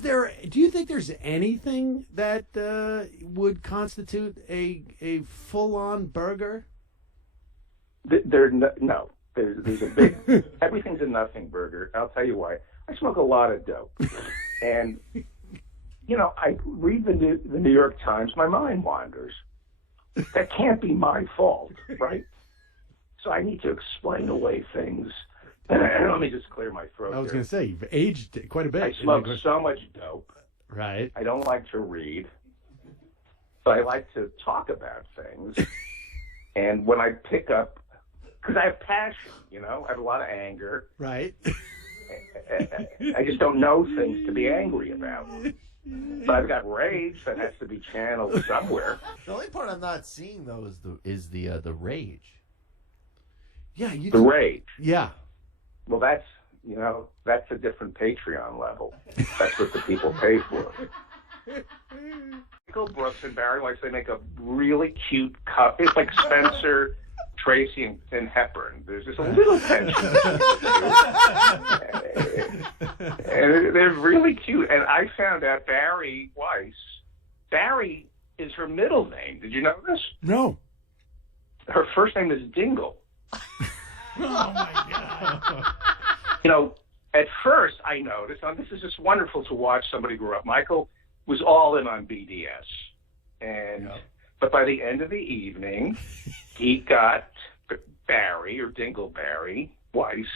Do you think there's anything that would constitute a full-on burger? No. There's a big, everything's a nothing burger. I'll tell you why. I smoke a lot of dope. And, I read the New York Times, my mind wanders. That can't be my fault, right? So I need to explain away things. Let me just clear my throat. I was going to say, you've aged quite a bit. I smoke so much dope. Right. I don't like to read, but I like to talk about things. And when I pick up, because I have passion, I have a lot of anger. Right. I just don't know things to be angry about. But I've got rage that has to be channeled somewhere. The only part I'm not seeing though is the rage. Yeah, the rage. Yeah. Well, that's a different Patreon level. That's what the people pay for. Michael Brooks and Barry Weiss, they make a really cute couple. It's like Spencer, Tracy, and Hepburn. There's just a little tension. And they're really cute. And I found out Barry is her middle name. Did you know this? No. Her first name is Dingle. Oh, my God. At first I noticed, and this is just wonderful to watch somebody grow up. Michael was all in on BDS. But by the end of the evening, he got Barry, or Dingleberry Weiss.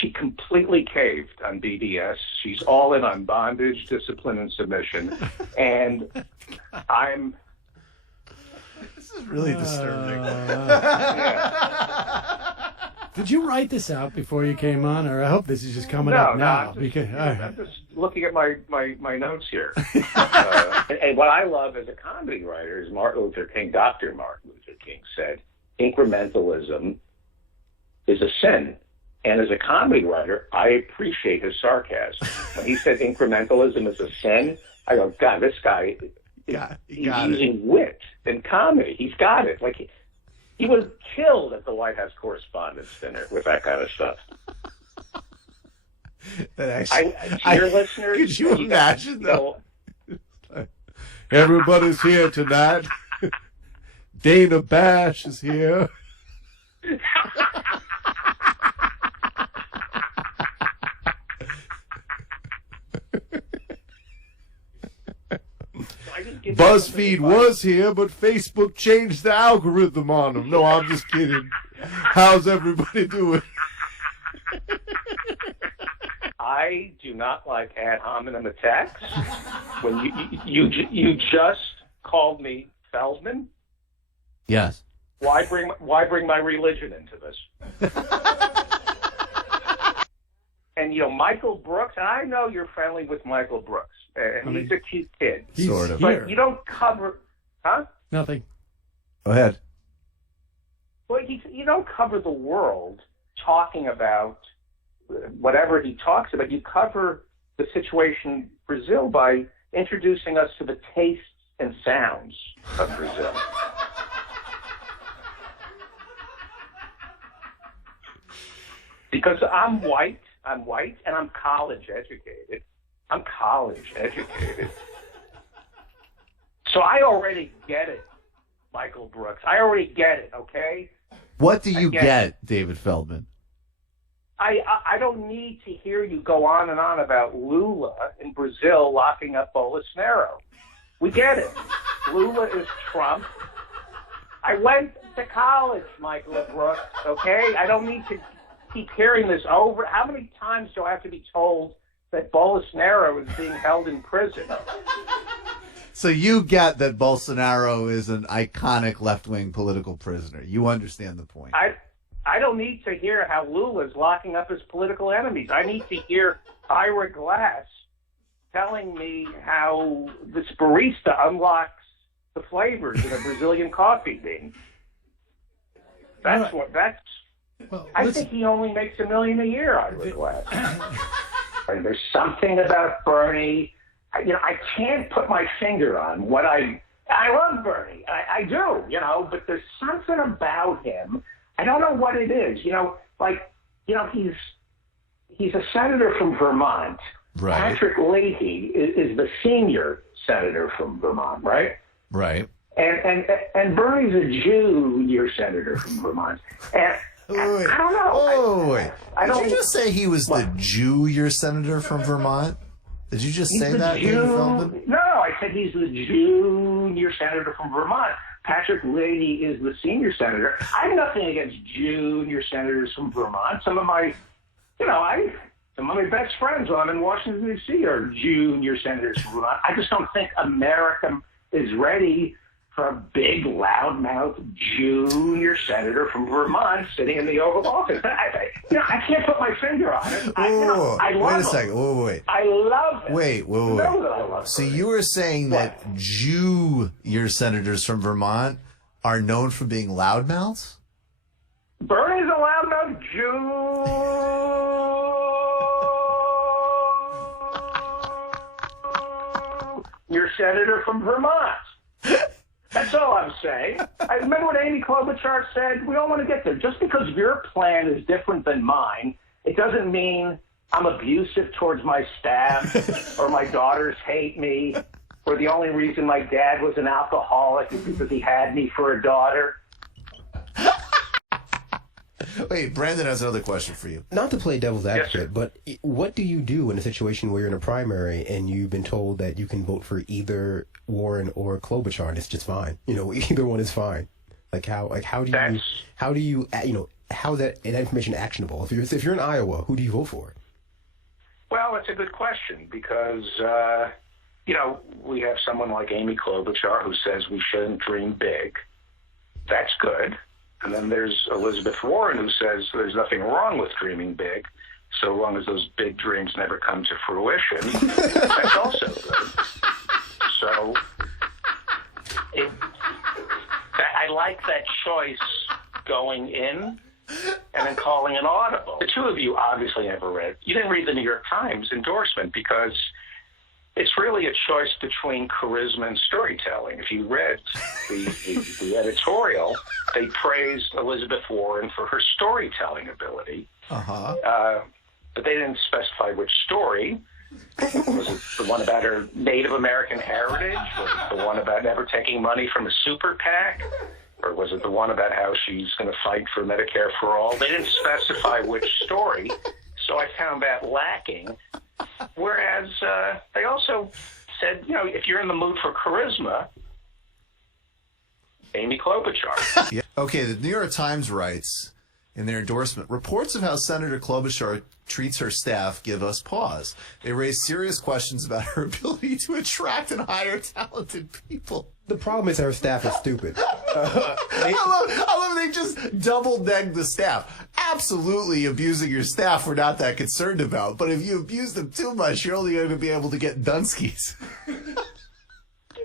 She completely caved on BDS. She's all in on bondage, discipline, and submission. And This is really disturbing. Did you write this out before you came on, or I hope this is just coming up now? I'm just looking at my notes here. And what I love as a comedy writer is Dr. Martin Luther King said, incrementalism is a sin. And as a comedy writer, I appreciate his sarcasm. When he said incrementalism is a sin, I go, God, this guy is using wit and comedy. He's got it. Like he was killed at the White House Correspondents' Dinner with that kind of stuff. Your listeners, could you imagine though? Everybody's here tonight. Dana Bash is here. BuzzFeed was here, but Facebook changed the algorithm on them. No, I'm just kidding. How's everybody doing? I do not like ad hominem attacks. When you just called me Feldman. Yes. Why bring my religion into this? And Michael Brooks, and I know you're friendly with Michael Brooks, and he's a cute kid. Sort of. But you don't cover, huh? Nothing. Go ahead. Well, you don't cover the world talking about whatever he talks about. You cover the situation in Brazil by introducing us to the tastes and sounds of Brazil. Because I'm white, and I'm college educated. So I already get it, Michael Brooks. I already get it, okay? What do you get, David Feldman? I don't need to hear you go on and on about Lula in Brazil locking up Bolsonaro. We get it. Lula is Trump. I went to college, Michael Brooks, okay? I don't need to keep hearing this over. How many times do I have to be told that Bolsonaro is being held in prison? So you get that Bolsonaro is an iconic left-wing political prisoner. You understand the point. I don't need to hear how Lula is locking up his political enemies. I need to hear Ira Glass telling me how this barista unlocks the flavors in a Brazilian coffee bean. I think he only makes $1 million a year, Ira Glass. And there's something about Bernie. I can't put my finger on what I love Bernie. I do, but there's something about him. I don't know what it is. He's a senator from Vermont, Right. Patrick Leahy is the senior senator from Vermont, right? Right. And Bernie's a junior senator from Vermont. And Wait. I don't know. Oh, wait. I Did don't. you just say he was the junior senator from Vermont? Did you just say that, David Feldman? No, I said he's the junior senator from Vermont. Patrick Leahy is the senior senator. I have nothing against junior senators from Vermont. Some of my best friends when I'm in Washington, D.C. are junior senators from Vermont. I just don't think America is ready for a big, loudmouth junior senator from Vermont sitting in the Oval Office. I can't put my finger on it. I love wait a him. second. Wait. I love it. Wait. You know that I love So Bernie. you were saying that Jew-year senators from Vermont are known for being loudmouths? Bernie's a loudmouth Jew. You're senator from Vermont. That's all I'm saying. I remember what Amy Klobuchar said. We don't want to get there. Just because your plan is different than mine, it doesn't mean I'm abusive towards my staff or my daughters hate me or the only reason my dad was an alcoholic is because he had me for a daughter. Wait, Brandon has another question for you. Not to play devil's advocate, sir. but what do you do in a situation where you're in a primary and you've been told that you can vote for either Warren or Klobuchar and it's just fine? Either one is fine. How do you how is that information actionable? If you're in Iowa, who do you vote for? Well, it's a good question because, we have someone like Amy Klobuchar who says we shouldn't dream big. That's good. And then there's Elizabeth Warren who says there's nothing wrong with dreaming big, so long as those big dreams never come to fruition. That's also good. So I like that choice going in and then calling an audible. The two of you obviously never read. You didn't read the New York Times endorsement because it's really a choice between charisma and storytelling. If you read the editorial, they praised Elizabeth Warren for her storytelling ability. But they didn't specify which story. Was it the one about her Native American heritage? Was it the one about never taking money from a super PAC? Or was it the one about how she's going to fight for Medicare for all? They didn't specify which story, so I found that lacking. Whereas they also said, if you're in the mood for charisma, Amy Klobuchar. Yeah. Okay, the New York Times writes in their endorsement, reports of how Senator Klobuchar treats her staff give us pause. They raise serious questions about her ability to attract and hire talented people. The problem is her staff is stupid. I love they just double-negged the staff. Absolutely abusing your staff we're not that concerned about, but if you abuse them too much, you're only going to be able to get Dunskies.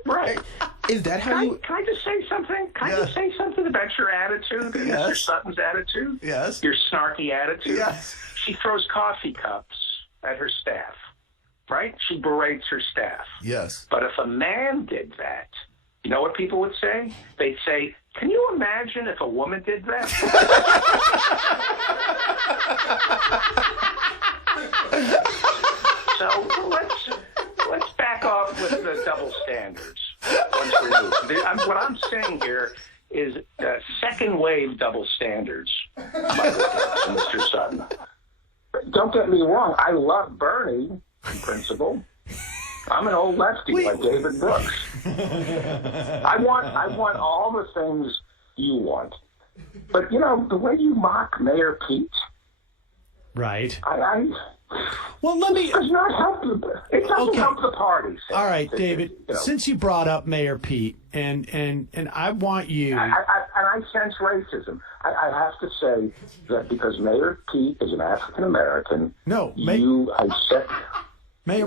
Right. Is that how you... Can I just say something? Can I just say something about your attitude, Mr. Sutton's attitude? Yes. Your snarky attitude? Yes. She throws coffee cups at her staff, right? She berates her staff. Yes. But if a man did that, you know what people would say? They'd say, can you imagine if a woman did that? So let's back off with the double standards. What I'm saying here is second wave double standards, Mr. Sutton. Don't get me wrong. I love Bernie, in principle. I'm an old lefty like David Brooks. I want all the things you want. But, the way you mock Mayor Pete, Right. Well, let me... does not help it doesn't help the party. All right, David, since you brought up Mayor Pete, and I want you... I sense racism. I have to say that because Mayor Pete is an African-American, No, Mayor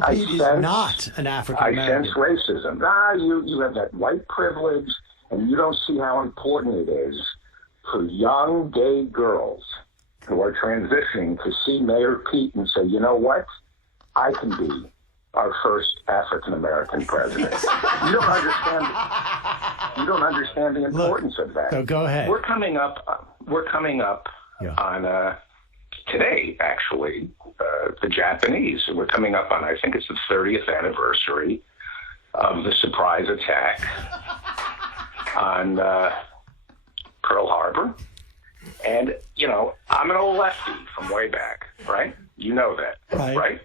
Pete is not an African-American. I sense racism. You have that white privilege, and you don't see how important it is for young gay girls who are transitioning to see Mayor Pete and say, you know what? I can be our first African-American president. You don't understand. You don't understand the importance of that. So go ahead. We're coming up on today, actually, the Japanese. We're coming up on, I think it's the 30th anniversary of the surprise attack on Pearl Harbor. And, you know, I'm an old lefty from way back, right? You know that, right?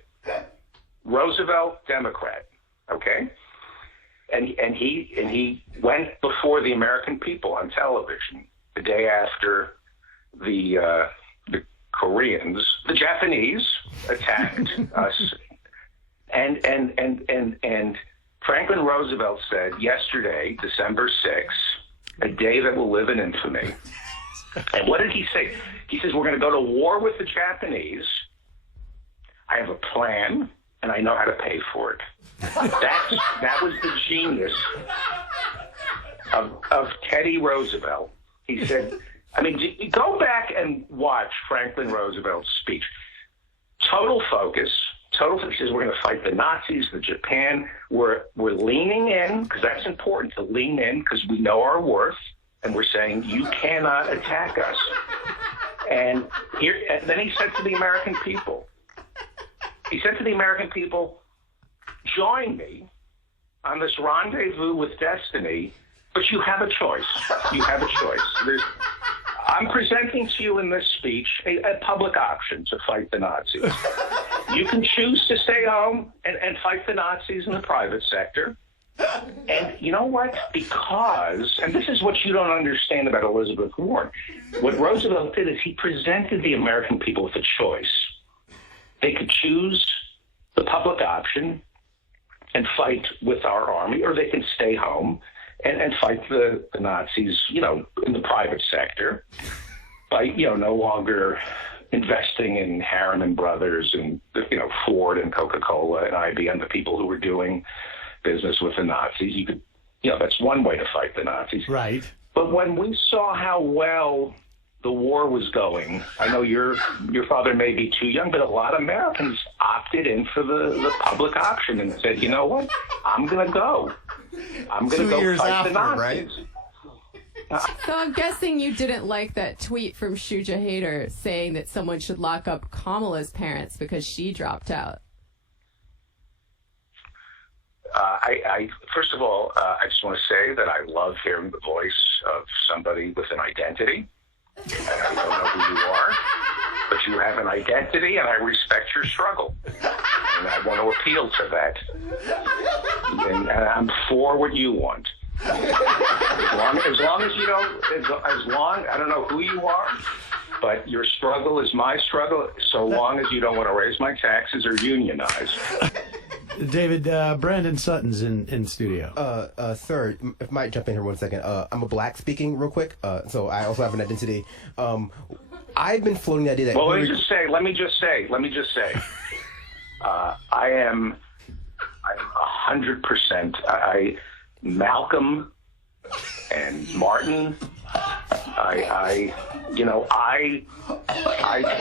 Roosevelt, Democrat, okay? And he went before the American people on television the day after the Koreans, the Japanese, attacked us. And Franklin Roosevelt said yesterday, December 6th, a day that will live in infamy. And what did he say? He says, we're going to go to war with the Japanese. I have a plan, and I know how to pay for it. That was the genius of Teddy Roosevelt. He said, I mean, go back and watch Franklin Roosevelt's speech. Total focus. He says, we're going to fight the Nazis, the Japan. We're leaning in, because that's important to lean in, because we know our worth. And we're saying, you cannot attack us. And then he said to the American people, join me on this rendezvous with destiny, but you have a choice. You have a choice. I'm presenting to you in this speech a public option to fight the Nazis. You can choose to stay home and fight the Nazis in the private sector. And you know what? Because, and this is what you don't understand about Elizabeth Warren, what Roosevelt did is he presented the American people with a choice. They could choose the public option and fight with our army, or they can stay home and fight the Nazis, you know, in the private sector by, you know, no longer investing in Harriman Brothers and, you know, Ford and Coca-Cola and IBM, the people who were doing business with the Nazis. You could, you know, that's one way to fight the Nazis. Right. But when we saw how well the war was going, I know your father may be too young, but a lot of Americans opted in for the public option and said, you know what, I'm going to go. I'm going to go fight the Nazis. Right? So I'm guessing you didn't like that tweet from Shuja Hader saying that someone should lock up Kamala's parents because she dropped out. First of all, I just want to say that I love hearing the voice of somebody with an identity. And I don't know who you are, but you have an identity, and I respect your struggle. And I want to appeal to that. And I'm for what you want. As long as you don't, I don't know who you are, but your struggle is my struggle, so long as you don't want to raise my taxes or unionize. David, Brandon Sutton's in studio. Sir, if I might jump in here 1 second. I'm a black speaking real quick, so I also have an identity. I've been floating the idea that... Well, let me just say, I'm 100%, Malcolm and Martin, I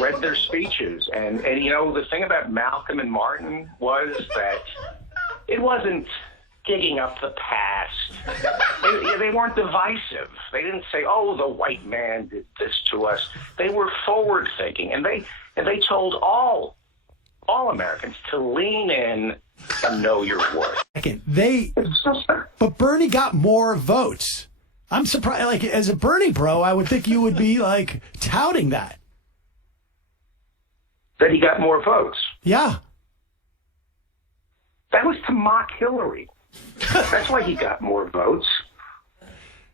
read their speeches, and you know, the thing about Malcolm and Martin was that it wasn't digging up the past. They weren't divisive. They didn't say, "Oh, the white man did this to us." They were forward thinking, and they told all Americans to lean in and know your worth. But Bernie got more votes. I'm surprised. Like, as a Bernie bro, I would think you would be like touting that. That he got more votes. Yeah. That was to mock Hillary. That's why he got more votes.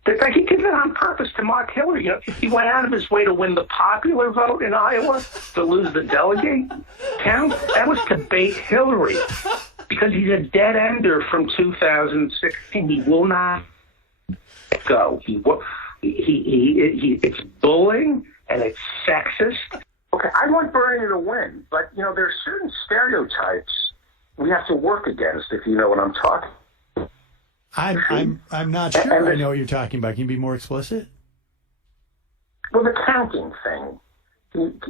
He did that on purpose to mock Hillary. You know, he went out of his way to win the popular vote in Iowa, to lose the delegate count. That was to bait Hillary, because he's a dead ender from 2016. He will not go. It's bullying and it's sexist. Okay, I want Bernie to win, but you know, there are certain stereotypes we have to work against, if you know what I'm talking. I'm not sure I know what you're talking about. Can you be more explicit? Well, the counting thing. Can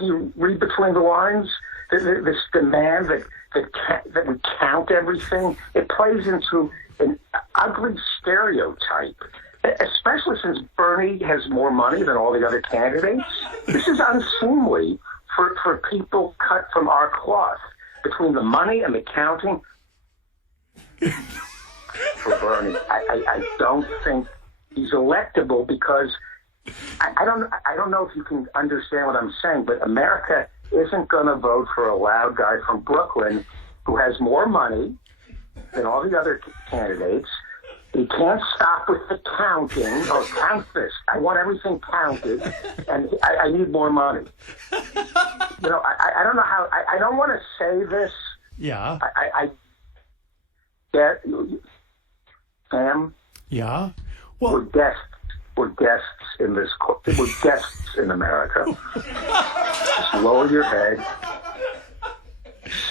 you read between the lines? This demand that we count everything. It plays into an ugly stereotype, especially since Bernie has more money than all the other candidates. This is unseemly for people cut from our cloth. Between the money and the counting, for Bernie, I don't think he's electable because I don't know if you can understand what I'm saying, but America isn't going to vote for a loud guy from Brooklyn who has more money than all the other candidates. He can't stop with the counting. Oh, count this. I want everything counted, and I need more money. You know, I don't know how. I don't want to say this. Yeah. Sam. Yeah. Well, We're guests. We're guests in this. We're guests in America. Just lower your head.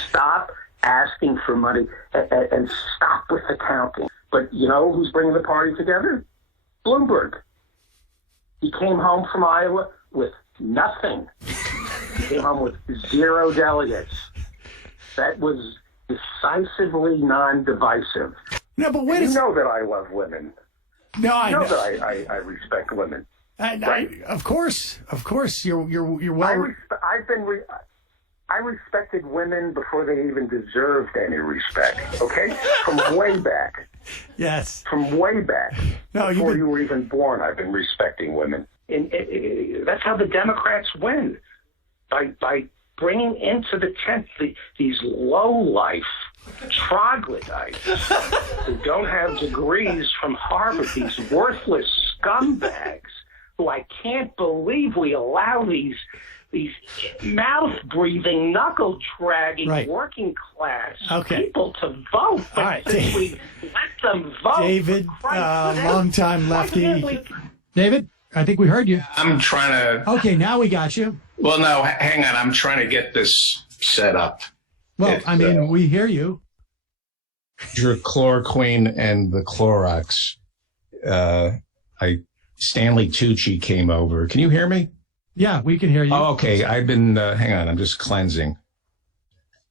Stop asking for money and stop with the counting. But you know who's bringing the party together? Bloomberg. He came home from Iowa with nothing. He came home with 0 delegates. That was decisively non-divisive. no, but wait a You second. know that I love women. No, I You know know. that I respect women. Of course, you're well. I respected women before they even deserved any respect. Okay, from way back. Yes. From way back. No, before you were even born, I've been respecting women. And that's how the Democrats win, by bringing into the tent these low-life troglodytes who don't have degrees from Harvard, these worthless scumbags who I can't believe we allow these mouth-breathing, knuckle-dragging, working class people to vote. But All right, we let them vote. David, long-time lefty. David, I think we heard you. I'm trying to. Okay, now we got you. Well, no, hang on. I'm trying to get this set up. Well, I mean, we hear you. Hydrochloroquine and the Clorox. Stanley Tucci came over. Can you hear me? Yeah, we can hear you. Oh, okay. I've been. Hang on. I'm just cleansing.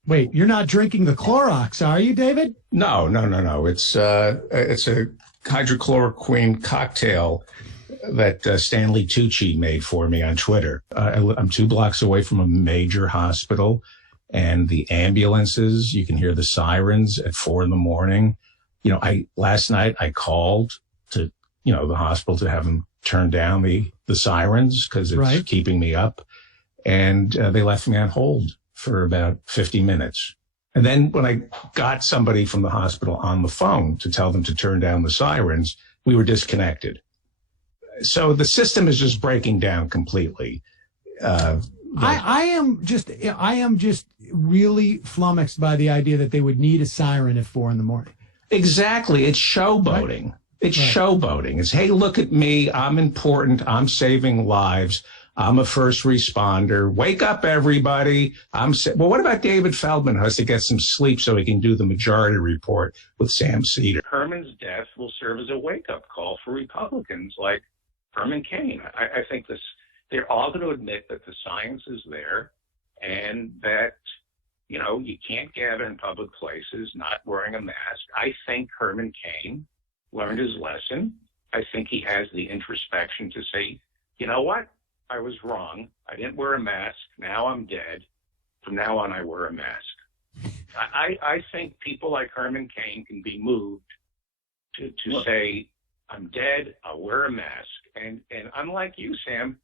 Wait, you're not drinking the Clorox, are you, David? No. It's a hydrochloroquine cocktail that Stanley Tucci made for me on Twitter. I'm 2 blocks away from a major hospital, and the ambulances, you can hear the sirens at 4 a.m. You know, last night I called to, the hospital to have them turn down the sirens because it's keeping me up. And they left me on hold for about 50 minutes. And then when I got somebody from the hospital on the phone to tell them to turn down the sirens, we were disconnected. So the system is just breaking down completely. I am just really flummoxed by the idea that they would need a siren at 4 a.m. Exactly. It's showboating. Right. It's showboating. It's, hey, look at me. I'm important. I'm saving lives. I'm a first responder. Wake up, everybody. Well, what about David Feldman, who has to get some sleep so he can do the majority report with Sam Seder? Herman's death will serve as a wake-up call for Republicans like Herman Cain. I think they're all going to admit that the science is there and that, you can't gather in public places not wearing a mask. I think Herman Cain learned his lesson. I think he has the introspection to say, you know what? I was wrong. I didn't wear a mask. Now I'm dead. From now on, I wear a mask. I think people like Herman Cain can be moved to say, I'm dead. I'll wear a mask. And unlike you, Sam,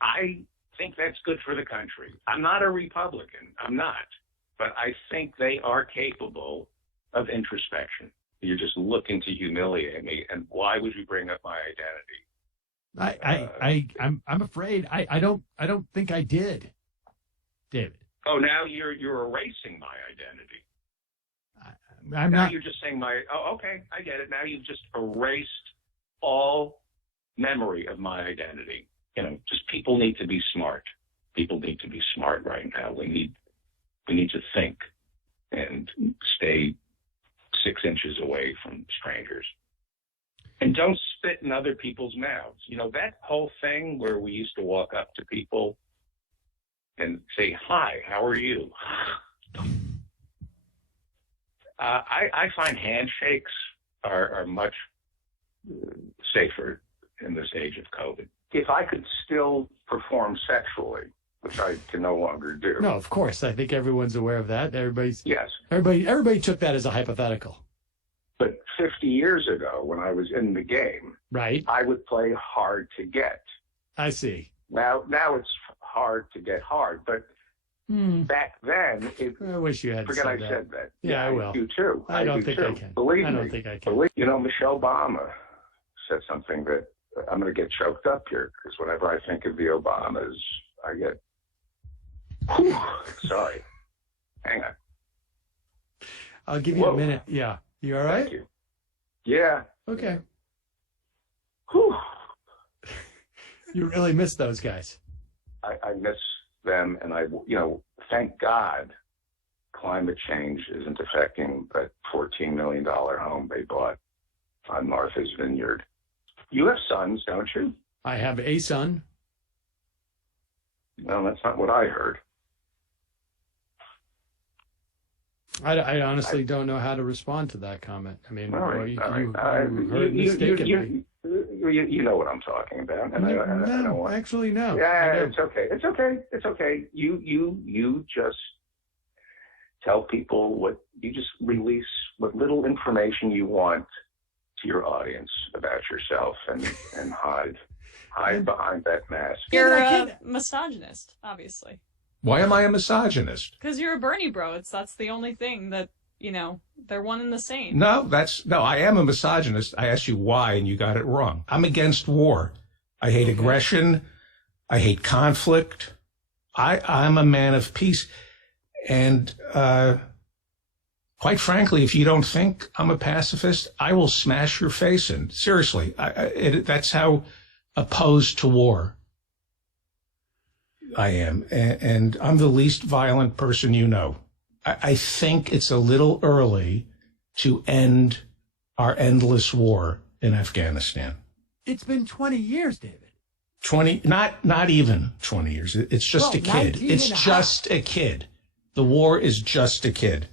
I think that's good for the country. I'm not a Republican. I'm not. But I think they are capable of introspection. You're just looking to humiliate me. And why would you bring up my identity? I'm afraid I don't think I did, David. Oh, now you're erasing my identity. I'm now not. You're just saying oh, okay, I get it. Now you've just erased all memory of my identity. Just people need to be smart. People need to be smart right now. We need to think and stay 6 inches away from strangers. And don't spit in other people's mouths. That whole thing where we used to walk up to people and say, hi, how are you? I find handshakes are much safer in this age of COVID. If I could still perform sexually, which I can no longer do. No, of course. I think everyone's aware of that. Yes. Everybody took that as a hypothetical. But 50 years ago, when I was in the game, right, I would play hard to get. I see. Now it's hard to get hard, but back then, I wish you had forget said I that. said that. Yeah, I will. I do too. I don't do think too. I can. Believe I me. don't think I can. Michelle Obama said something that I'm going to get choked up here because whenever I think of the Obamas, I get. Whew, sorry. Hang on. I'll give you a minute. Yeah. You all right? Thank you. Yeah. Okay. Whew. You really miss those guys. I miss them, and thank God climate change isn't affecting that $14 million home they bought on Martha's Vineyard. You have sons, don't you? I have a son. No, that's not what I heard. I honestly don't know how to respond to that comment. I mean, All right. you heard mistakenly. You know what I'm talking about. And I don't want... Actually, no. Yeah, it's okay. It's okay. It's okay. You just tell people you just release what little information you want to your audience about yourself and hide behind that mask. You're a misogynist, obviously. Why am I a misogynist? Because you're a Bernie bro. That's the only thing that, they're one and the same. No, I am a misogynist. I asked you why, and you got it wrong. I'm against war. I hate aggression. I hate conflict. I'm a man of peace. And quite frankly, if you don't think I'm a pacifist, I will smash your face in. Seriously, that's how opposed to war I am. And I'm the least violent person you know. I think it's a little early to end our endless war in Afghanistan. It's been 20 years, David. 20, not even 20 years. It's just a kid. It's just a kid. The war is just a kid.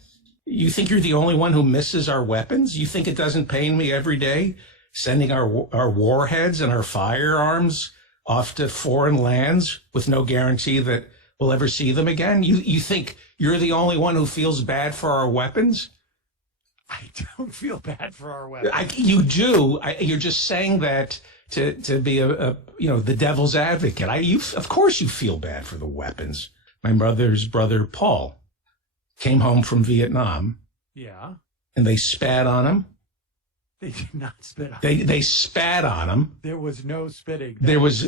You think you're the only one who misses our weapons? You think it doesn't pain me every day sending our warheads and our firearms off to foreign lands with no guarantee that we'll ever see them again? You think you're the only one who feels bad for our weapons? I don't feel bad for our weapons. You do. You're just saying that to be the devil's advocate. Of course you feel bad for the weapons. My brother's brother, Paul, came home from Vietnam. Yeah. And they spat on him. They did not spit on him. They spat on him. There was no spitting. There was,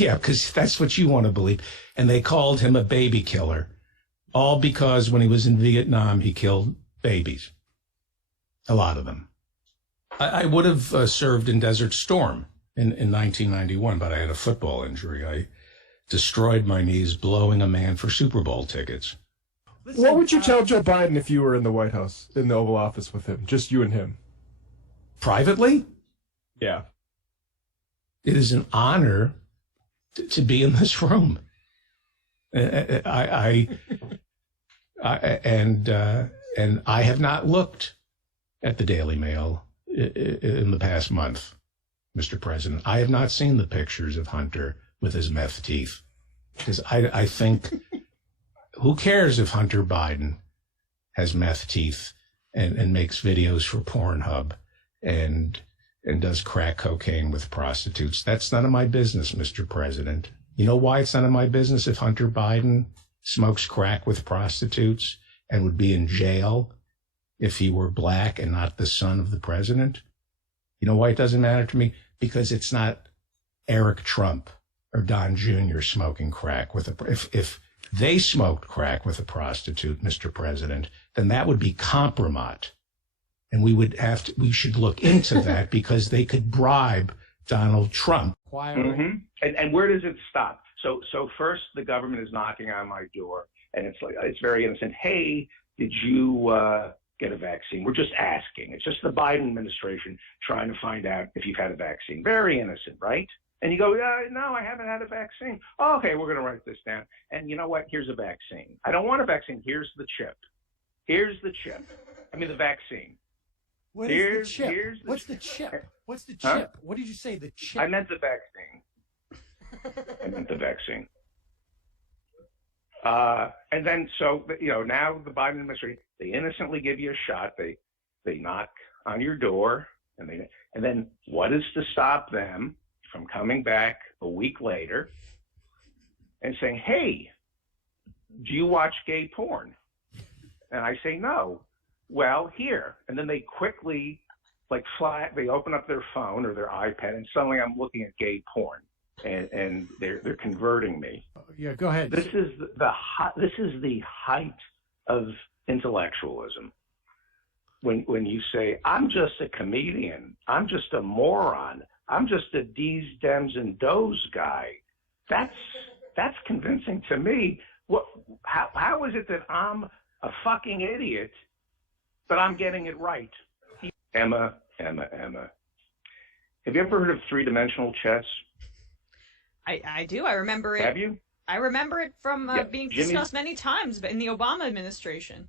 yeah, because that's what you want to believe. And they called him a baby killer, all because when he was in Vietnam, he killed babies. A lot of them. I would have served in Desert Storm in 1991, but I had a football injury. I destroyed my knees blowing a man for Super Bowl tickets. Listen, what would you tell Joe Biden if you were in the White House, in the Oval Office with him, just you and him? Privately? Yeah. It is an honor to be in this room. And I have not looked at the Daily Mail in the past month, Mr. President. I have not seen the pictures of Hunter with his meth teeth, because I think, who cares if Hunter Biden has meth teeth and makes videos for Pornhub and does crack cocaine with prostitutes? That's none of my business, Mr. President. You know why it's none of my business if Hunter Biden smokes crack with prostitutes and would be in jail if he were black and not the son of the president? You know why it doesn't matter to me? Because it's not Eric Trump or Don Jr. smoking crack with if they smoked crack with a prostitute, Mr. President, then that would be compromise. And we should look into that because they could bribe Donald Trump. Mm-hmm. And where does it stop? So first the government is knocking on my door and it's very innocent. Hey, did you get a vaccine? We're just asking. It's just the Biden administration trying to find out if you've had a vaccine. Very innocent, right? And you go, no, I haven't had a vaccine. Oh, okay, we're going to write this down. And you know what? Here's a vaccine. I don't want a vaccine. Here's the chip. Here's the chip. I mean, the vaccine. What is the chip? What's the chip? What's the chip? Huh? What did you say? The chip? I meant the vaccine. I meant the vaccine. And then, so, now the Biden administration, they innocently give you a shot. They knock on your door, and then what is to stop them from coming back a week later and saying, hey, do you watch gay porn? And I say, no. Well, here. And then they quickly, they open up their phone or their iPad, and suddenly I'm looking at gay porn. And they're converting me. Yeah, go ahead. This is the height of intellectualism. When you say, I'm just a comedian, I'm just a moron, I'm just a D's, Dems, and Does guy. That's convincing to me. How is it that I'm a fucking idiot, but I'm getting it right? Emma. Have you ever heard of three-dimensional chess? I do. I remember it. Have you? I remember it from being discussed many times in the Obama administration.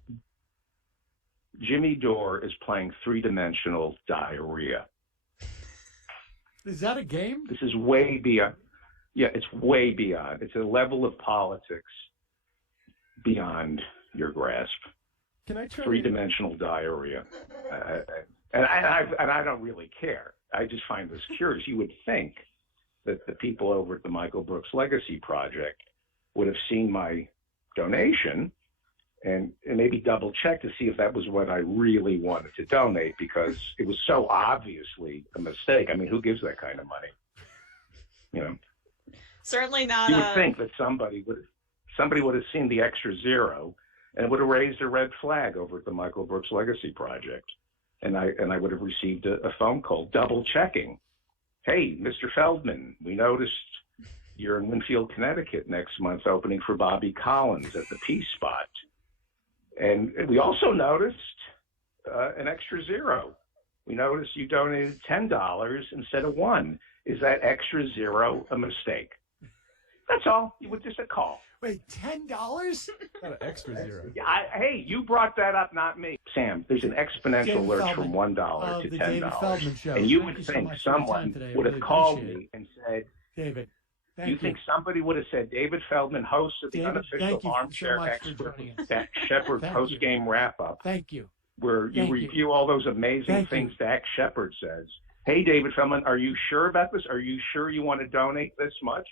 Jimmy Dore is playing three-dimensional diarrhea. Is that a game? This is way beyond. Yeah, it's way beyond. It's a level of politics beyond your grasp. Can I try three-dimensional diarrhea? And I don't really care. I just find this curious. You would think that the people over at the Michael Brooks Legacy Project would have seen my donation and maybe double check to see if that was what I really wanted to donate, because it was so obviously a mistake. I mean, who gives that kind of money? Certainly not. You would think that somebody would have seen the extra zero and would have raised a red flag over at the Michael Brooks Legacy Project. And I would have received a phone call double checking. Hey, Mr. Feldman, we noticed you're in Winfield, Connecticut next month, opening for Bobby Collins at the Peace Spot. And we also noticed an extra zero. We noticed you donated $10 instead of $1. Is that extra zero a mistake? That's all. You would just a call. Wait, $10? Not an extra zero. Hey, you brought that up, not me. Sam, there's an exponential David lurch Feldman, from $1 to the David Feldman $10. Show. And you Thank would so think much for your time someone today. I would have really called appreciate me and said, David, thank you think somebody would have said, David Feldman, host of the David, unofficial thank you so armchair much for expert, joining us. Dak Shepard Thank post-game wrap-up, Thank you. where you Thank review all those amazing Thank things you. Dak Shepard says. Hey, David Feldman, are you sure about this? Are you sure you want to donate this much?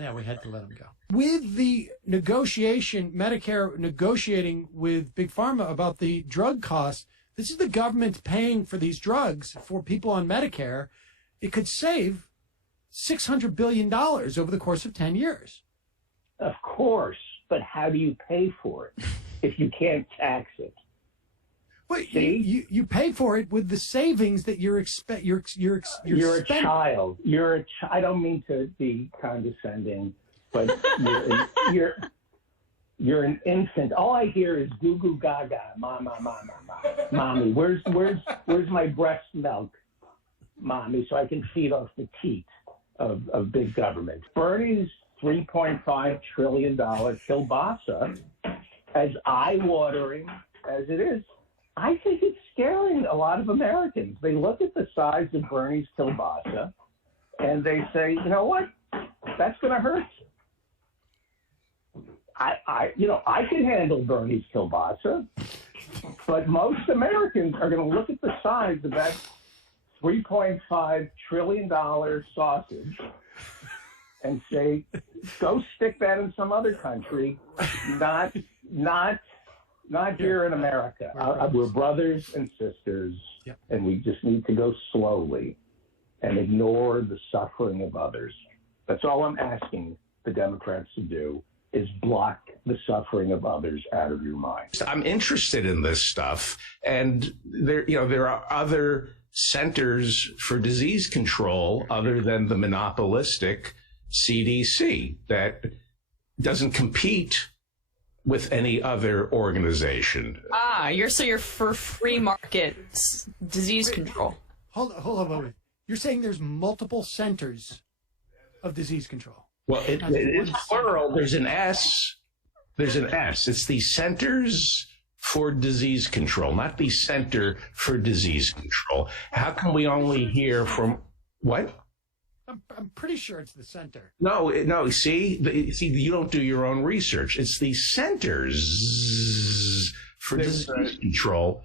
Yeah, we had to let him go. With the Medicare negotiating with Big Pharma about the drug costs, this is the government paying for these drugs for people on Medicare. It could save $600 billion over the course of 10 years. Of course, but how do you pay for it if you can't tax it? Well, you pay for it with the savings that you're You're a child. I don't mean to be condescending, but you're an infant. All I hear is goo goo gaga, mama, mommy. Where's my breast milk, mommy, so I can feed off the teat of big government. Bernie's $3.5 trillion kielbasa, as eye-watering as it is, I think it's scaring a lot of Americans. They look at the size of Bernie's kielbasa and they say, you know what? That's going to hurt. I can handle Bernie's kielbasa, but most Americans are going to look at the size of that $3.5 trillion sausage and say, go stick that in some other country, not here in America. We're brothers and sisters, and we just need to go slowly and ignore the suffering of others. That's all I'm asking the Democrats to do, is block the suffering of others out of your mind. I'm interested in this stuff, and there are other centers for disease control other than the monopolistic CDC that doesn't compete with any other organization. You're for free market disease control. Hold on a moment. You're saying there's multiple centers of disease control. Well, it's plural. There's an S. There's an S. It's the Centers for Disease Control, not the Center for Disease Control. How can we only hear from what? I'm pretty sure it's the center. No. See, you don't do your own research. It's the Centers for Disease Control.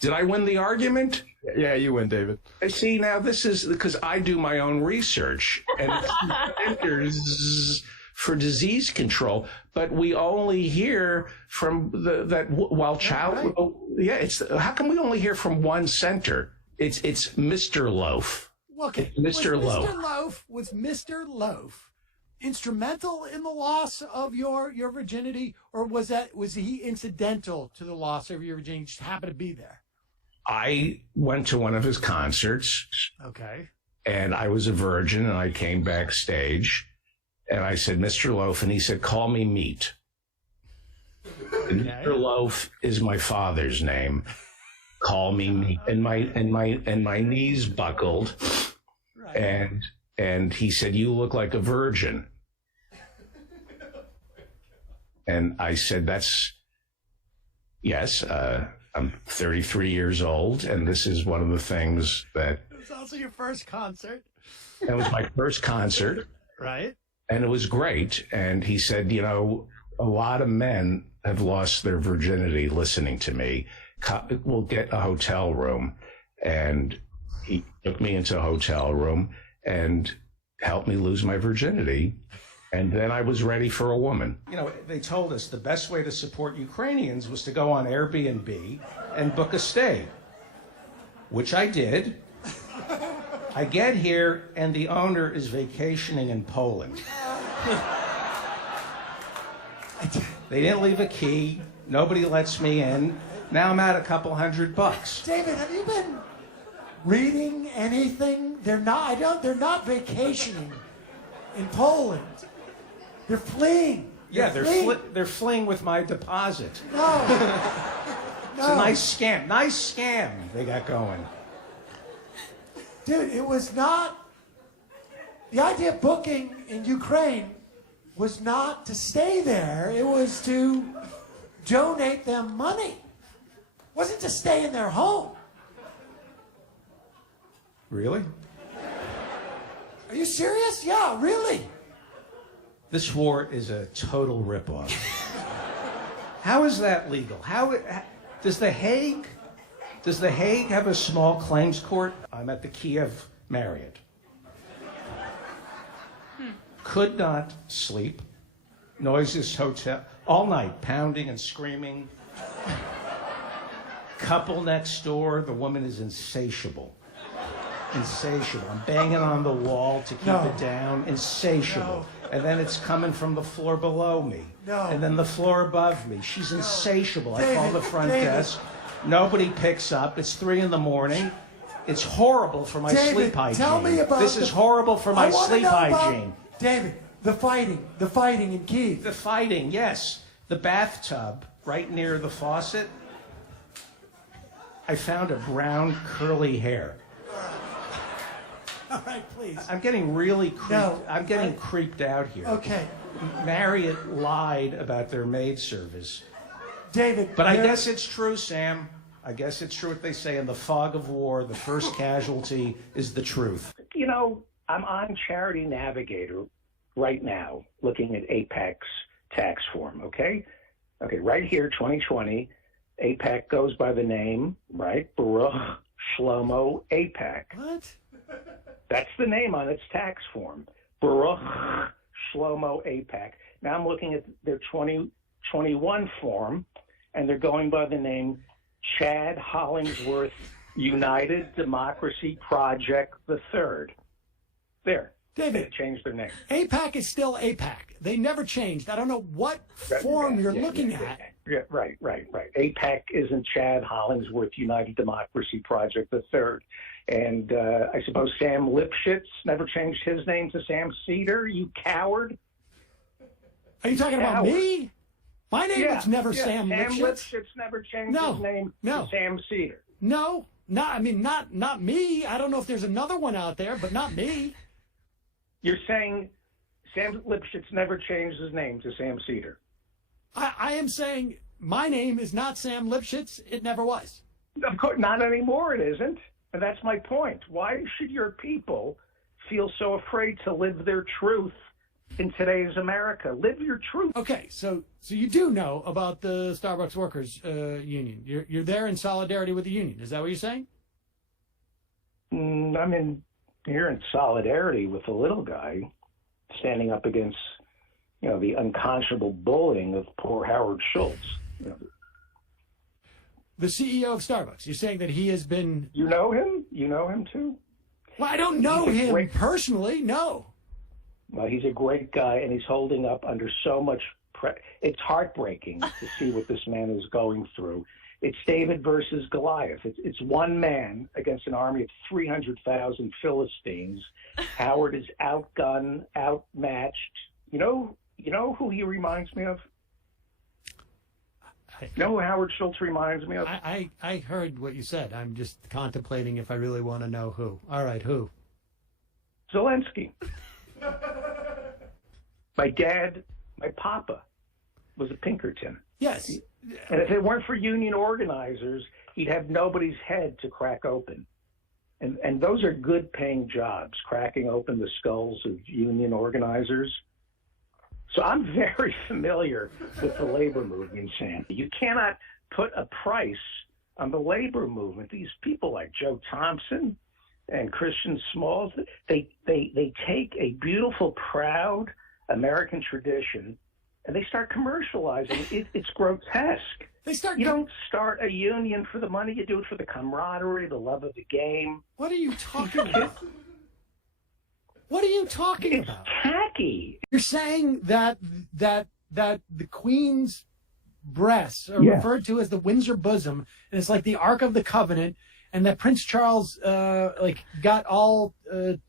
Did I win the argument? Yeah, you win, David. See, now this is because I do my own research, and it's the Centers for Disease Control. But we only hear from how come we only hear from one center? It's Mr. Loaf. Okay, Mr. Loaf. Was Mr. Loaf instrumental in the loss of your virginity, or was he incidental to the loss of your virginity? Just happened to be there. I went to one of his concerts. Okay. And I was a virgin, and I came backstage, and I said, "Mr. Loaf," and he said, "Call me Meat." And Mr. Loaf is my father's name. Call me Meat, and my knees buckled, right. and he said, "You look like a virgin," and I said, Yes. I'm 33 years old, and this is one of the things that." It was also your first concert. That was my first concert, right? And it was great. And he said, a lot of men have lost their virginity listening to me. We'll get a hotel room. And he took me into a hotel room and helped me lose my virginity. And then I was ready for a woman. They told us the best way to support Ukrainians was to go on Airbnb and book a stay, which I did. I get here, and the owner is vacationing in Poland. They didn't leave a key. Nobody lets me in. Now I'm at $200. David, have you been reading anything? They're not vacationing in Poland. They're fleeing. Yeah, they're fleeing with my deposit. No. It's a nice scam they got going. Dude, it was not, the idea of booking in Ukraine was not to stay there. It was to donate them money. It wasn't to stay in their home. Really? Are you serious? Yeah, really. This war is a total ripoff. How is that legal? Does The Hague have a small claims court? I'm at the Kiev Marriott. Could not sleep. Noisiest hotel. All night, pounding and screaming. Couple next door, the woman is insatiable. Insatiable. I'm banging on the wall to keep it down. Insatiable. And then it's coming from the floor below me. And then the floor above me. She's insatiable. I call the front desk. Nobody picks up. It's 3 a.m. It's horrible for my sleep hygiene. Tell me about this is horrible for my sleep hygiene. David, the fighting in Kiev. The fighting, yes. The bathtub right near the faucet. I found a brown curly hair. All right, please. I'm getting really creeped out here. Okay. Marriott lied about their maid service. David. But I guess it's true, Sam. I guess it's true what they say. In the fog of war, the first casualty is the truth. I'm on Charity Navigator right now looking at AIPAC's tax form, okay? Okay, right here, 2020, AIPAC goes by the name, right? Baruch Shlomo AIPAC. What? That's the name on its tax form. Baruch Shlomo AIPAC. Now I'm looking at their 2021 form, and they're going by the name Chad Hollingsworth United Democracy Project III. There. David, they changed their name. AIPAC is still AIPAC. They never changed. I don't know what form you're looking at. Yeah, right. AIPAC isn't Chad Hollingsworth United Democracy Project III. And I suppose Sam Lipschitz never changed his name to Sam Seder, you coward. Are you talking about me? My name was never Sam Lipschitz. Sam Lipschitz never changed his name to Sam Seder. No, not me. I don't know if there's another one out there, but not me. You're saying Sam Lipschitz never changed his name to Sam Seder. I am saying my name is not Sam Lipschitz. It never was. Of course, not anymore it isn't. And that's my point. Why should your people feel so afraid to live their truth in today's America. Live your truth. Okay, so you do know about the Starbucks Workers Union. You're there in solidarity with the union. Is that what you're saying? I'm here in solidarity with the little guy standing up against, the unconscionable bullying of poor Howard Schultz. The CEO of Starbucks. You're saying that he has been... You know him? You know him too? Well, I don't know him personally, no. Well, he's a great guy, and he's holding up under so much it's heartbreaking to see what this man is going through. It's David versus Goliath. It's one man against an army of 300,000 Philistines. Howard is outgunned, outmatched. You know who he reminds me of? You know who Howard Schultz reminds me of? I heard what you said. I'm just contemplating if I really want to know who. All right, who? Zelensky. My dad, my papa, was a Pinkerton. Yes. And if it weren't for union organizers, he'd have nobody's head to crack open. And those are good paying jobs, cracking open the skulls of union organizers. So I'm very familiar with the labor movement, Sam. You cannot put a price on the labor movement. These people like Joe Thompson and Christian Smalls, they take a beautiful, proud American tradition and they start commercializing it. It's grotesque. You don't start a union for the money. You do it for the camaraderie, the love of the game. What are you talking about? What are you talking about? Tacky. You're saying that the Queen's breasts are referred to as the Windsor bosom, and it's like the Ark of the Covenant, and that Prince Charles got all had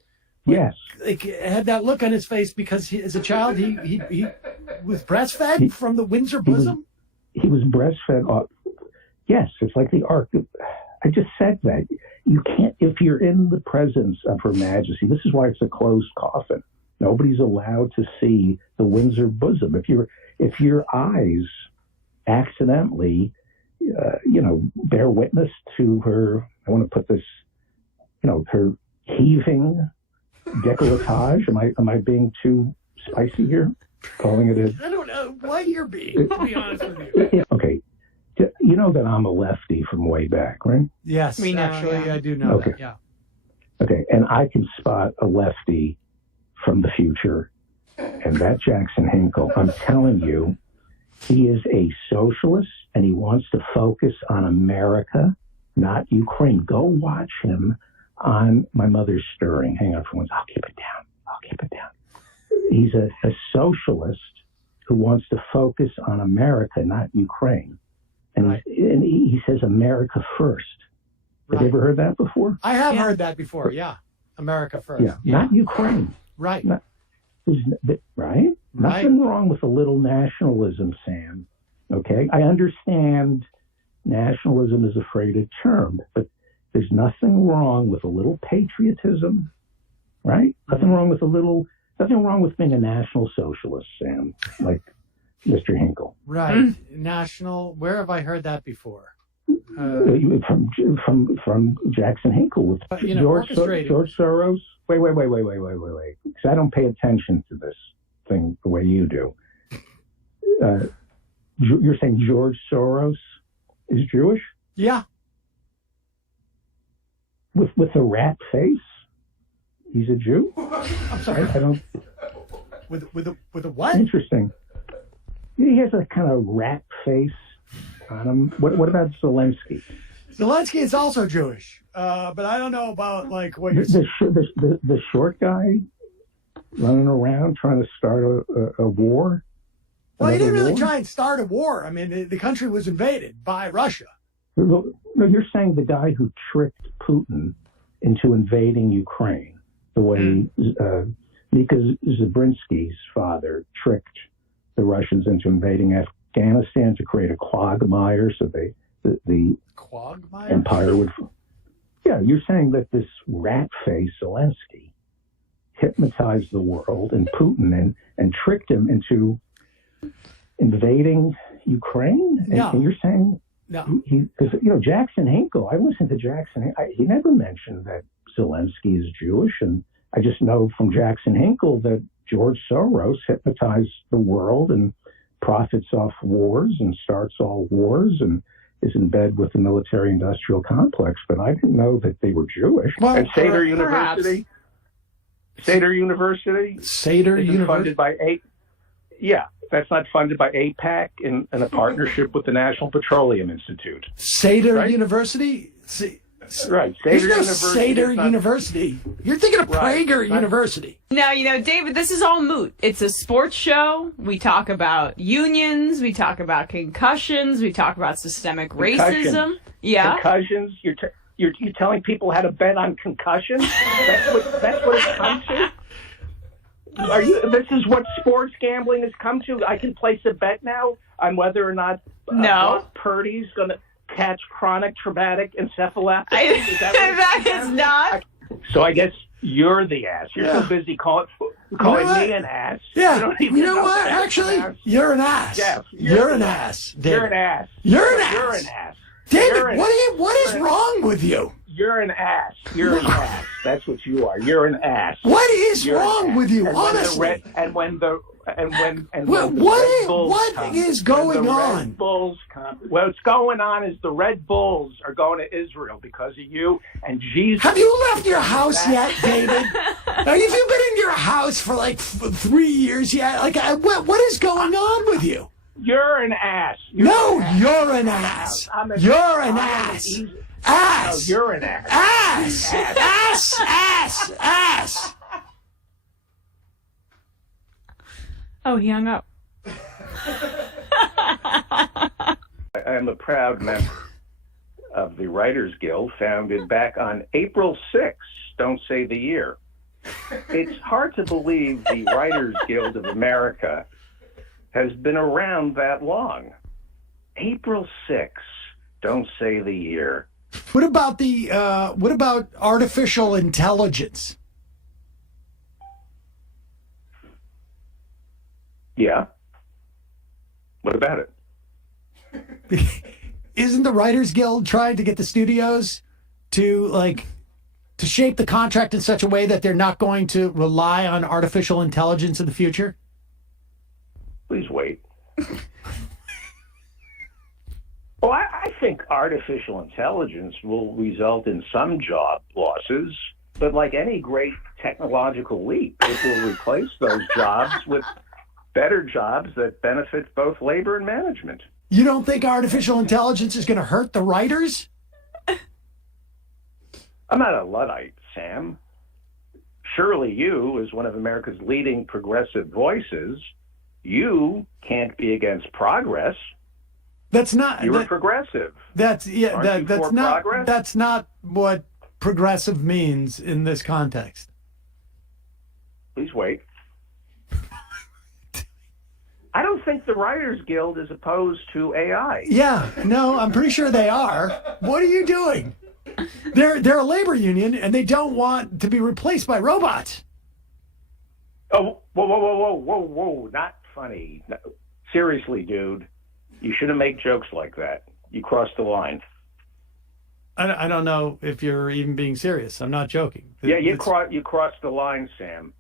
that look on his face because as a child he was breastfed from the Windsor bosom. He was breastfed. Yes, it's like the Ark. I just said that. You can't, if you're in the presence of Her Majesty, this is why it's a closed coffin. Nobody's allowed to see the Windsor bosom. If your eyes accidentally, bear witness to her, I want to put this, her heaving décolletage. Am I being too spicy here? Calling it a... I don't know what you're being, to be honest with you. Okay. You know that I'm a lefty from way back, right? Yes, actually, I do know that, yeah. Okay, and I can spot a lefty from the future, and that Jackson Hinkle, I'm telling you, he is a socialist, and he wants to focus on America, not Ukraine. Go watch him on My Mother's Stirring. Hang on for one. I'll keep it down. He's a socialist who wants to focus on America, not Ukraine. And he says America first. Have you ever heard that before? I have heard that before, yeah. America first. Yeah, not Ukraine. Right. Right? Nothing wrong with a little nationalism, Sam. Okay? I understand nationalism is a freighted term, but there's nothing wrong with a little patriotism, right? Nothing wrong with being a national socialist, Sam, like Mr. Hinkle. Right. National. Where have I heard that before? From Jackson Hinkle with George Soros. Wait. Because I don't pay attention to this thing the way you do. You're saying George Soros is Jewish? Yeah. With a rat face? He's a Jew? I'm sorry. I don't. With a what? Interesting. He has a kind of rat face on him. What about Zelensky? Zelensky is also Jewish, but I don't know about what you're saying. The short guy running around trying to start a war. Well, he didn't really try and start a war. I mean, the country was invaded by Russia. No, you're saying the guy who tricked Putin into invading Ukraine, the way Mika Zabrinsky's father tricked the Russians into invading Afghanistan to create a quagmire so the quagmire empire would. Yeah, you're saying that this rat face Zelensky hypnotized the world and Putin and tricked him into invading Ukraine? And you're saying because Jackson Hinkle, I listened to Jackson. He never mentioned that Zelensky is Jewish, and I just know from Jackson Hinkle that George Soros hypnotized the world and profits off wars and starts all wars and is in bed with the military-industrial complex. But I didn't know that they were Jewish. Well, And Seder University? Seder University? Seder University? Funded by that's not funded by AIPAC in a partnership with the National Petroleum Institute. Seder University? Right. There's no Seder University. You're thinking of Prager University. Now, David, this is all moot. It's a sports show. We talk about unions. We talk about concussions. We talk about systemic racism. Yeah. Concussions. You're telling people how to bet on concussions? That's what it's come to? This is what sports gambling has come to? I can place a bet now on whether or not Brock Purdy's going to catch chronic traumatic encephalopathy. That is not. So I guess you're the ass. You're so busy calling me an ass. Yeah. You know what? Actually, you're an ass. Jeff, you're an ass. David. You're an ass. You're an ass. You're an ass. David, what is wrong with you? You're an ass. You're an ass. That's what you are. You're an ass. What is wrong with you, honestly? What is going on? What's going on is the Red Bulls are going to Israel because of you and Jesus. Have you left your house yet, David? Have you been in your house for like 3 years yet? What is going on with you? You're an ass. You're an ass. You're an ass. Ass. No, you're an ass. Ass. Ass. Ass. Oh, he hung up. I am a proud member of the Writers Guild, founded back on April 6th. Don't say the year. It's hard to believe the Writers Guild of America has been around that long. April 6th. Don't say the year. What about artificial intelligence? Yeah. What about it? Isn't the Writers Guild trying to get the studios to shape the contract in such a way that they're not going to rely on artificial intelligence in the future? Please wait. Well, I think artificial intelligence will result in some job losses, but like any great technological leap, it will replace those jobs with better jobs that benefit both labor and management. You don't think artificial intelligence is going to hurt the writers? I'm not a Luddite, Sam. Surely you, as one of America's leading progressive voices, you can't be against progress. That's not. You're a progressive. That's that's not. Progress? That's not what progressive means in this context. Please wait. I don't think the Writers Guild is opposed to AI. Yeah, no, I'm pretty sure they are. What are you doing? They're a labor union, and they don't want to be replaced by robots. Oh, whoa! Not funny. No. Seriously, dude. You shouldn't make jokes like that. You crossed the line. I don't know if you're even being serious. I'm not joking. Yeah, you crossed the line, Sam.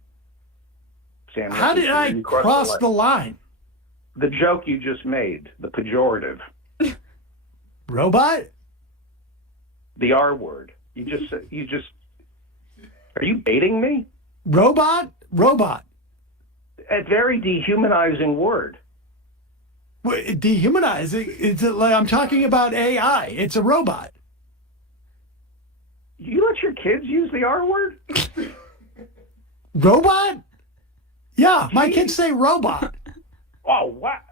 Sam, how did I cross the line? The joke you just made, the pejorative. Robot? The R word. You just. Are you baiting me? Robot? A very dehumanizing word. Dehumanizing? It's like I'm talking about AI. It's a robot. You let your kids use the R word? Robot? Yeah, my kids say robot. Oh, what?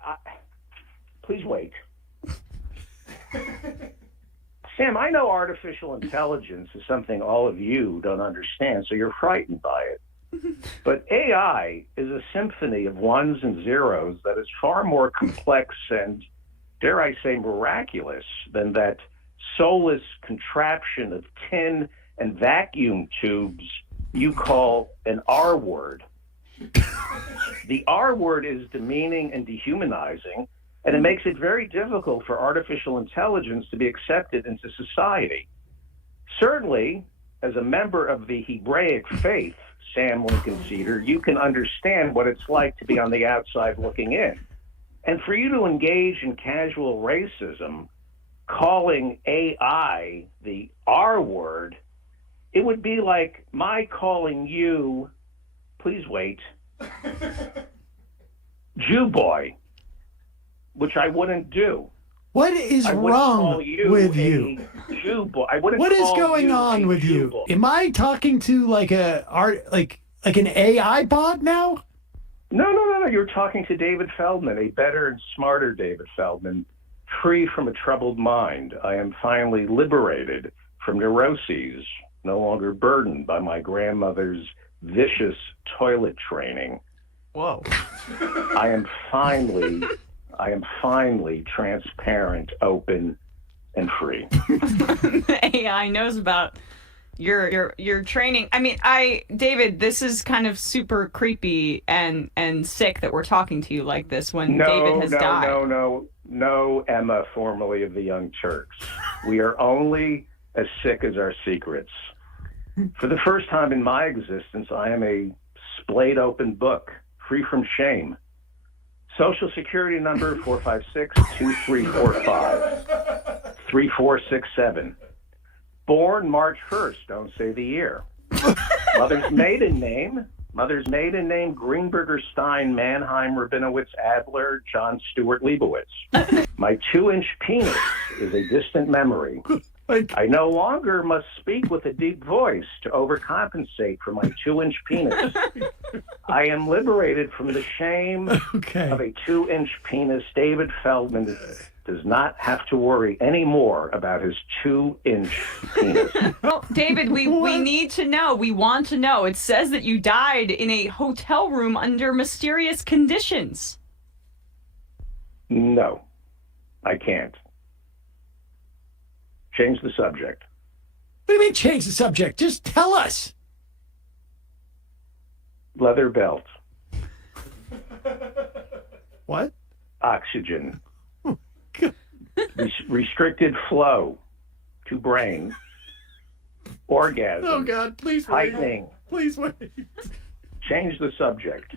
Please wait. Sam, I know artificial intelligence is something all of you don't understand, so you're frightened by it. But AI is a symphony of ones and zeros that is far more complex and, dare I say, miraculous than that soulless contraption of tin and vacuum tubes you call an R word. The R word is demeaning and dehumanizing, and it makes it very difficult for artificial intelligence to be accepted into society. Certainly, as a member of the Hebraic faith, Sam Lincoln Seder, you can understand what it's like to be on the outside looking in. And for you to engage in casual racism, calling AI the R word, it would be like my calling you, please wait, Jew boy, which I wouldn't do. What is wrong with you? Jew boy. I wouldn't What is call going you on a with Jew you? boy. Am I talking to like an AI bot now? No. You're talking to David Feldman, a better and smarter David Feldman, free from a troubled mind. I am finally liberated from neuroses, no longer burdened by my grandmother's vicious toilet training. Whoa. I am finally transparent, open, and free. The AI knows about your training. I mean, David, this is kind of super creepy and sick that we're talking to you like this when David has died. No, Emma, formerly of the Young Turks. We are only as sick as our secrets. For the first time in my existence, I am a splayed open book, free from shame. Social Security number 456-2345-3467. Born March 1st, don't say the year. Mother's maiden name, Greenberger Stein, Mannheim, Rabinowitz, Adler, John Stewart, Leibowitz. My 2-inch penis is a distant memory. I no longer must speak with a deep voice to overcompensate for my 2-inch penis. I am liberated from the shame of a 2-inch penis. David Feldman does not have to worry anymore about his 2-inch penis. Well, David, we need to know. We want to know. It says that you died in a hotel room under mysterious conditions. No, I can't. Change the subject. What do you mean change the subject? Just tell us. Leather belt. What? Oxygen. Restricted flow to brain. Orgasm. Oh, God, please wait. Tightening. Please wait. Change the subject.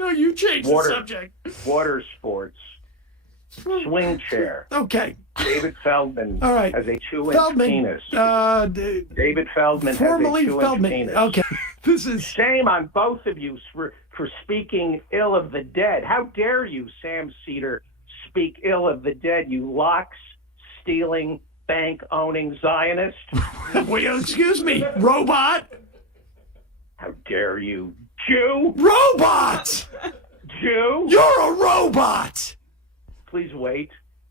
No, you change the subject. Water sports. Swing chair. Okay. David Feldman All right. has a 2-inch penis. David Feldman formerly has a 2-inch Feldman. penis. Okay. This is shame on both of you for speaking ill of the dead. How dare you, Sam Seder, speak ill of the dead, you locks-stealing, bank-owning Zionist? Well, excuse me, robot. How dare you, Jew? Robot! Jew? You're a robot! Please wait.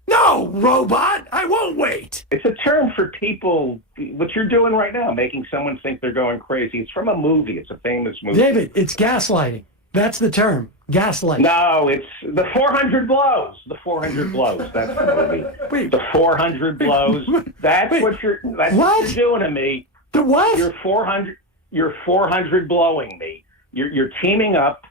No, robot! I won't wait! It's a term for people, what you're doing right now, making someone think they're going crazy. It's from a movie. It's a famous movie. David, it's gaslighting. That's the term. Gaslighting. No, it's the 400 blows. The 400 blows. That's the movie. Wait. The 400 blows. That's what you're doing to me. The what? You're 400 blowing me. You're teaming up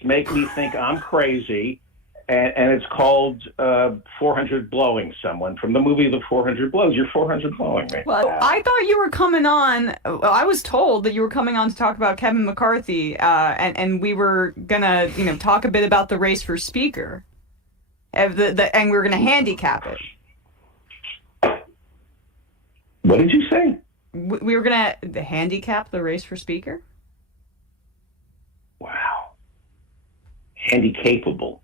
to make me think I'm crazy. And it's called 400 blowing someone from the movie The 400 Blows. You're 400 blowing me. Well, I thought you were coming on. Well, I was told that you were coming on to talk about Kevin McCarthy, and we were gonna, talk a bit about the race for speaker, and we were gonna handicap it. What did you say? We were gonna handicap the race for speaker. Wow. Handicapable.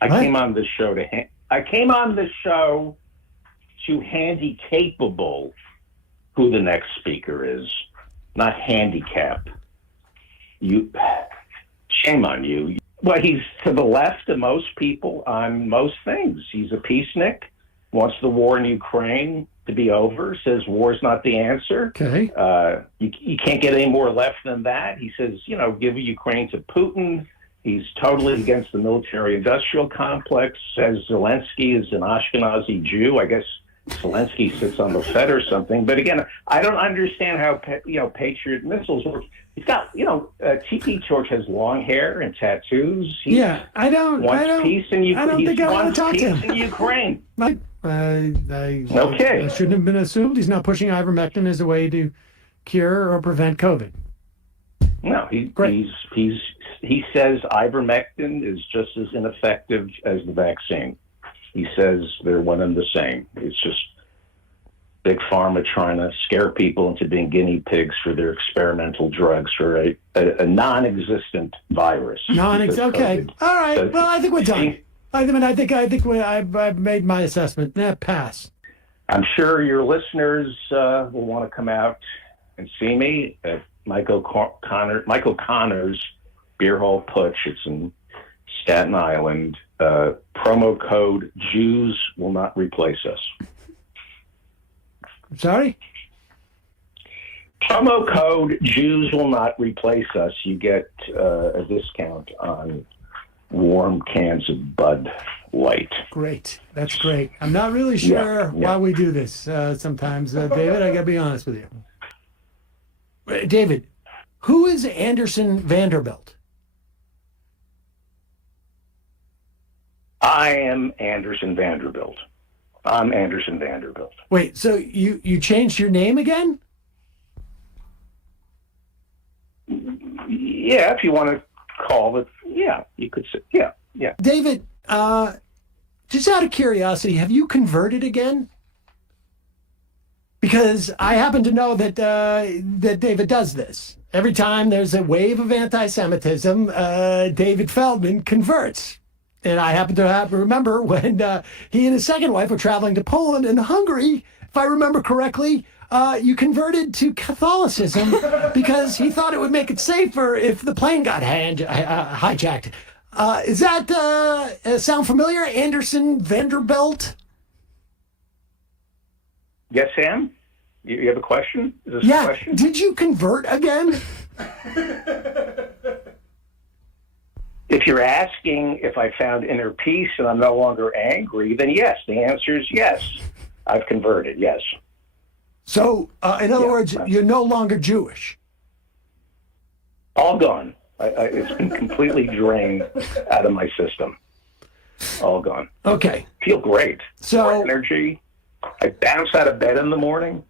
I came on this show to handicapable who the next speaker is, not handicap. Shame on you. Well, he's to the left of most people on most things. He's a peacenik, wants the war in Ukraine to be over, says war's not the answer. Okay. You can't get any more left than that. He says, give Ukraine to Putin. He's totally against the military-industrial complex, says Zelensky is an Ashkenazi Jew. I guess Zelensky sits on the Fed or something. But again, I don't understand how, Patriot missiles work. He's got, T.P. George has long hair and tattoos. I don't peace in Ukraine. I don't think I want to talk to him. In Ukraine. Okay. That shouldn't have been assumed. He's not pushing ivermectin as a way to cure or prevent COVID. No, he says ivermectin is just as ineffective as the vaccine. He says they're one and the same. It's just Big Pharma trying to scare people into being guinea pigs for their experimental drugs for a non-existent virus. Okay. All right. Well, I think we're done. I think I've made my assessment. Pass. I'm sure your listeners will want to come out and see me at Michael Connor's Beer Hall Putsch. It's in Staten Island. Promo code Jews will not replace us. Sorry? Promo code Jews will not replace us. You get a discount on warm cans of Bud Light. Great. That's great. I'm not really sure why we do this sometimes, David. I got to be honest with you. David, who is Anderson Vanderbilt? I am Anderson Vanderbilt. I'm Anderson Vanderbilt. Wait, so you changed your name again? Yeah, if you want to call it, you could say, yeah. David, just out of curiosity, have you converted again? Because I happen to know that that David does this. Every time there's a wave of anti-Semitism, David Feldman converts. And I happen to remember when he and his second wife were traveling to Poland and Hungary, if I remember correctly, you converted to Catholicism because he thought it would make it safer if the plane got hijacked. Is that sound familiar, Anderson Vanderbilt? Yes, Sam? You have a question? Is this Yeah. a question? Did you convert again? If you're asking if I found inner peace and I'm no longer angry, then yes. The answer is yes. I've converted, yes. So, in other words, you're no longer Jewish. All gone. It's been completely drained out of my system. All gone. Okay. Feel great. So more energy. I bounce out of bed in the morning.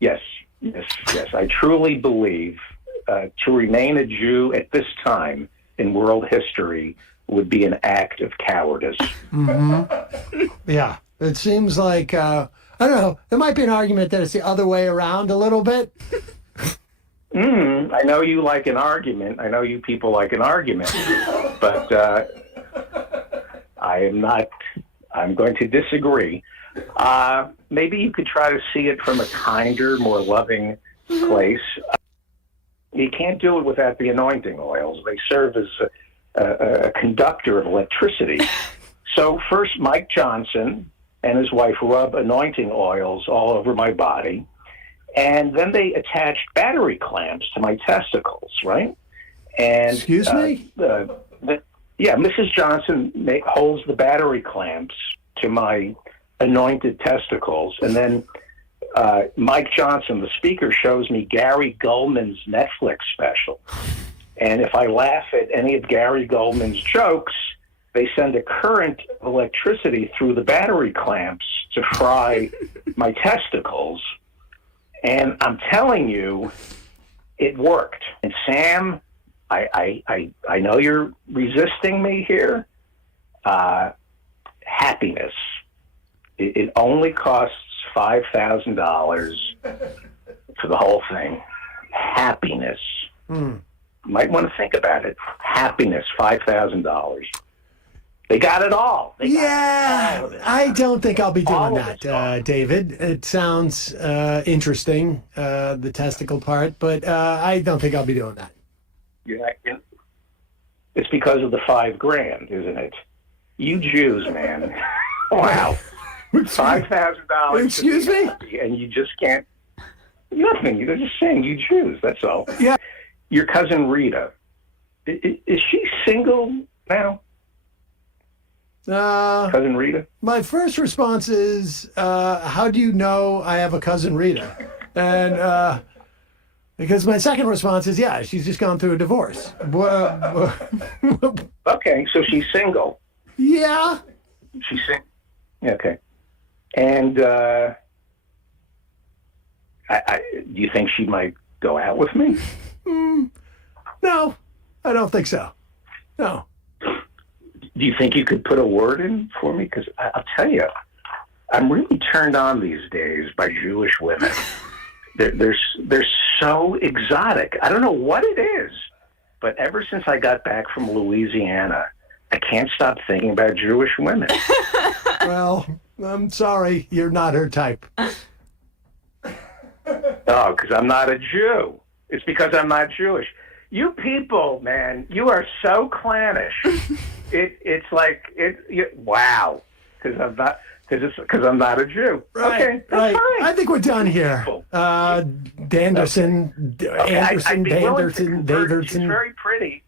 Yes. I truly believe to remain a Jew at this time in world history would be an act of cowardice. Mm-hmm. Yeah. It seems like, I don't know, there might be an argument that it's the other way around a little bit. I know you like an argument. I know you people like an argument. But I'm going to disagree. Maybe you could try to see it from a kinder, more loving place. You can't do it without the anointing oils. They serve as a conductor of electricity. So first, Mike Johnson and his wife rub anointing oils all over my body. And then they attached battery clamps to my testicles, right? And excuse me? Mrs. Johnson holds the battery clamps to my anointed testicles. And then Mike Johnson, the speaker, shows me Gary Goldman's Netflix special. And if I laugh at any of Gary Goldman's jokes, they send a current of electricity through the battery clamps to fry my testicles. And I'm telling you, it worked. And Sam, I know you're resisting me here. Happiness. It only costs $5,000 for the whole thing. Happiness. Might want to think about it. Happiness, $5,000. They got it all. I don't think I'll be doing that, David. It sounds interesting, the testicle part, but I don't think I'll be doing that. It's because of the $5,000, isn't it? You Jews, man. Wow. $5,000. Excuse me? And you just can't. Nothing. You're just saying you Jews. That's all. Yeah. Your cousin Rita. Is she single now? Cousin Rita? My first response is, how do you know I have a cousin Rita? And because my second response is, yeah, she's just gone through a divorce. Okay, so she's single. Yeah. She's single. Okay. And do you think she might go out with me? No, I don't think so. No. Do you think you could put a word in for me? Because I'll tell you, I'm really turned on these days by Jewish women. They're so exotic. I don't know what it is, but ever since I got back from Louisiana, I can't stop thinking about Jewish women. Well, I'm sorry, you're not her type. Oh, because I'm not a Jew. It's because I'm not Jewish. You people, man, you are so clannish. It's like wow. Because I'm not a Jew. Right, okay, that's right. fine. I think we're done here. Danderson, Okay, Anderson, I'd be willing to Danderson, convert. She's Davidson. very pretty.